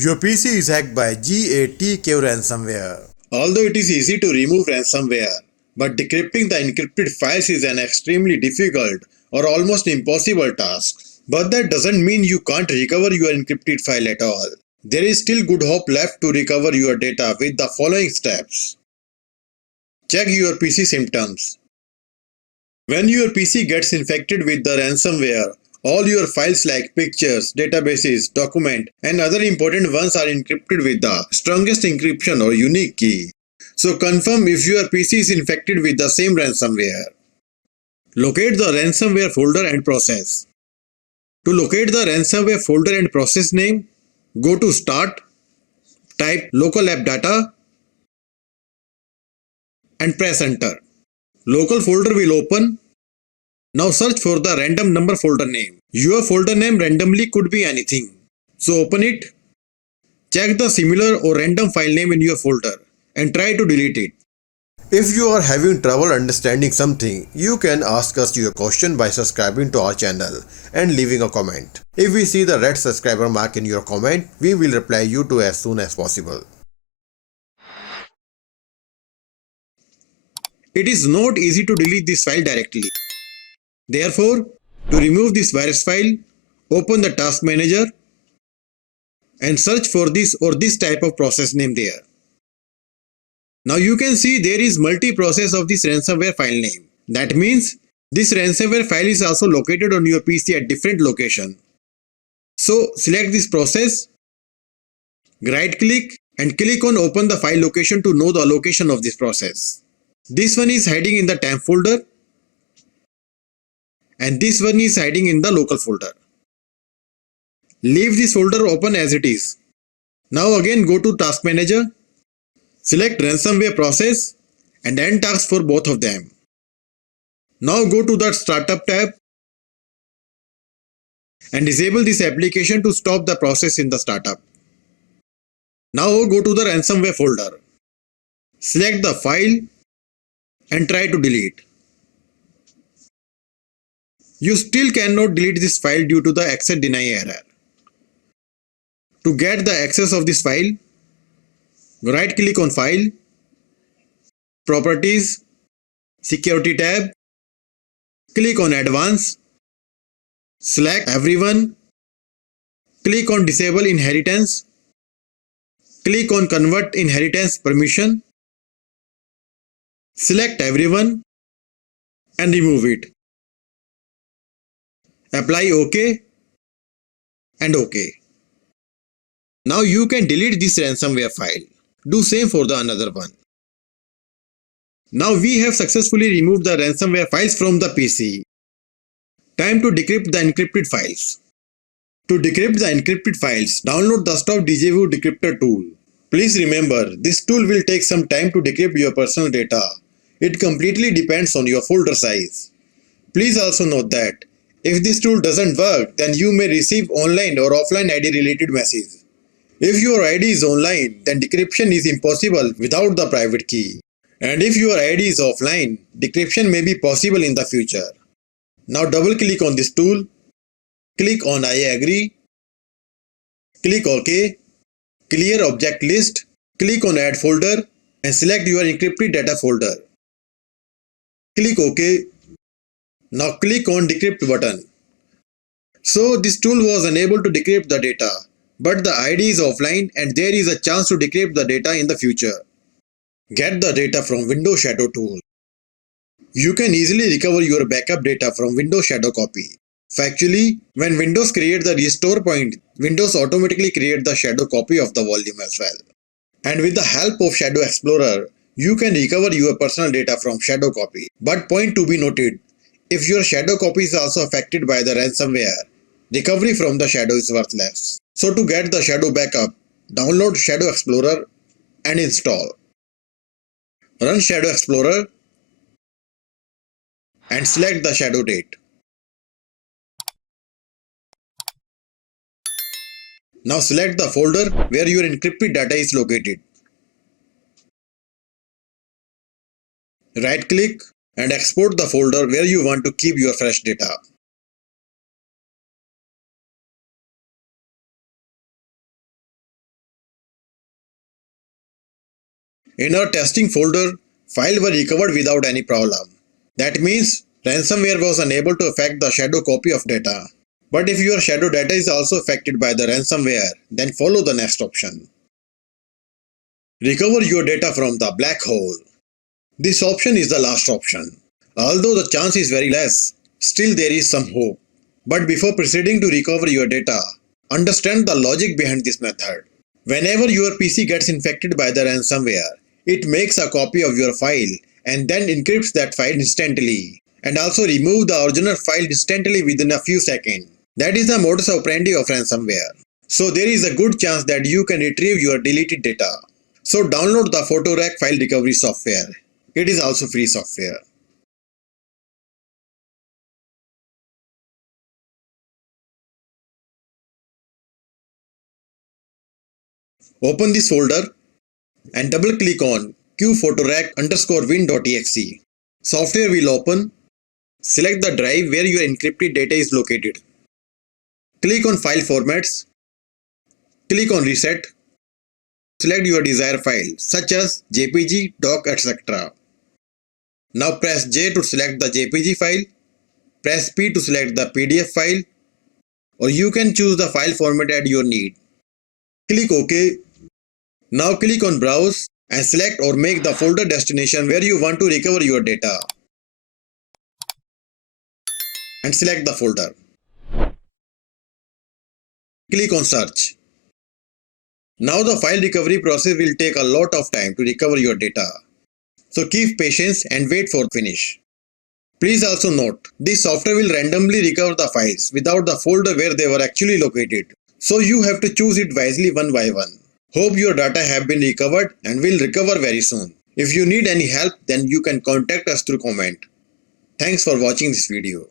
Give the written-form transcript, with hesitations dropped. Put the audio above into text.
Your PC is hacked by GATQ Ransomware. Although it is easy to remove ransomware, but decrypting the encrypted files is an extremely difficult or almost impossible task. But that doesn't mean you can't recover your encrypted file at all. There is still good hope left to recover your data with the following steps. Check your PC symptoms. When your PC gets infected with the ransomware, all your files like pictures, databases, documents, and other important ones are encrypted with the strongest encryption or unique key. So confirm if your PC is infected with the same ransomware. Locate the ransomware folder and process. To locate the ransomware folder and process name, go to Start, type local app data, and press enter. Local folder will open. Now search for the random number folder name. Your folder name randomly could be anything. So open it. Check the similar or random file name in your folder and try to delete it. If you are having trouble understanding something, you can ask us your question by subscribing to our channel and leaving a comment. If we see the red subscriber mark in your comment, we will reply you to as soon as possible. It is not easy to delete this file directly. Therefore, to remove this virus file, open the task manager and search for this or this type of process name there. Now you can see there is multi-process of this ransomware file name. That means this ransomware file is also located on your PC at different location. So select this process, right click and click on open the file location to know the location of this process. This one is hiding in the temp folder and this one is hiding in the local folder. Leave this folder open as it is. Now again go to task manager, select ransomware process and end task for both of them. Now go to the startup tab and disable this application to stop the process in the startup. Now go to the ransomware folder. Select the file and try to delete. You still cannot delete this file due to the access deny error. To get the access of this file, right click on File, Properties, Security tab, click on Advanced, select Everyone, click on Disable Inheritance, click on Convert Inheritance Permission, select Everyone and remove it. Apply OK and OK. Now you can delete this ransomware file. Do same for the another one. Now we have successfully removed the ransomware files from the PC. Time to decrypt the encrypted files. To decrypt the encrypted files, download the Stop DJView Decryptor tool. Please remember, this tool will take some time to decrypt your personal data. It completely depends on your folder size. Please also note that if this tool doesn't work, then you may receive online or offline ID related message. If your ID is online, then decryption is impossible without the private key. And if your ID is offline, decryption may be possible in the future. Now double click on this tool, click on I agree, click OK, clear object list, click on add folder and select your encrypted data folder. Click OK. Now click on decrypt button. So this tool was unable to decrypt the data, but the ID is offline and there is a chance to decrypt the data in the future. Get the data from Windows Shadow tool. You can easily recover your backup data from Windows Shadow copy. Factually, when Windows creates the restore point, Windows automatically creates the shadow copy of the volume as well. And with the help of Shadow Explorer, you can recover your personal data from shadow copy. But point to be noted, if your shadow copy is also affected by the ransomware, recovery from the shadow is worthless. So to get the shadow backup, download Shadow Explorer and install. Run Shadow Explorer and select the shadow date. Now select the folder where your encrypted data is located. Right click and export the folder where you want to keep your fresh data. In our testing folder, files were recovered without any problem. That means ransomware was unable to affect the shadow copy of data. But if your shadow data is also affected by the ransomware, then follow the next option. Recover your data from the black hole. This option is the last option. Although the chance is very less, still there is some hope. But before proceeding to recover your data, understand the logic behind this method. Whenever your PC gets infected by the ransomware, it makes a copy of your file and then encrypts that file instantly, and also remove the original file instantly within a few seconds. That is the modus operandi of ransomware. So there is a good chance that you can retrieve your deleted data. So download the PhotoRec file recovery software. It is also free software. Open this folder and double click on qphotorec_win.exe. Software will open. Select the drive where your encrypted data is located. Click on File Formats. Click on Reset. Select your desired file such as JPG, doc, etc. Now press J to select the JPG file. Press P to select the PDF file, or you can choose the file format at your need. Click OK. Now click on Browse and select or make the folder destination where you want to recover your data. And select the folder. Click on Search. Now the file recovery process will take a lot of time to recover your data. So keep patience and wait for finish. Please also note, this software will randomly recover the files without the folder where they were actually located. So you have to choose it wisely one by one. Hope your data have been recovered and will recover very soon. If you need any help, then you can contact us through comment. Thanks for watching this video.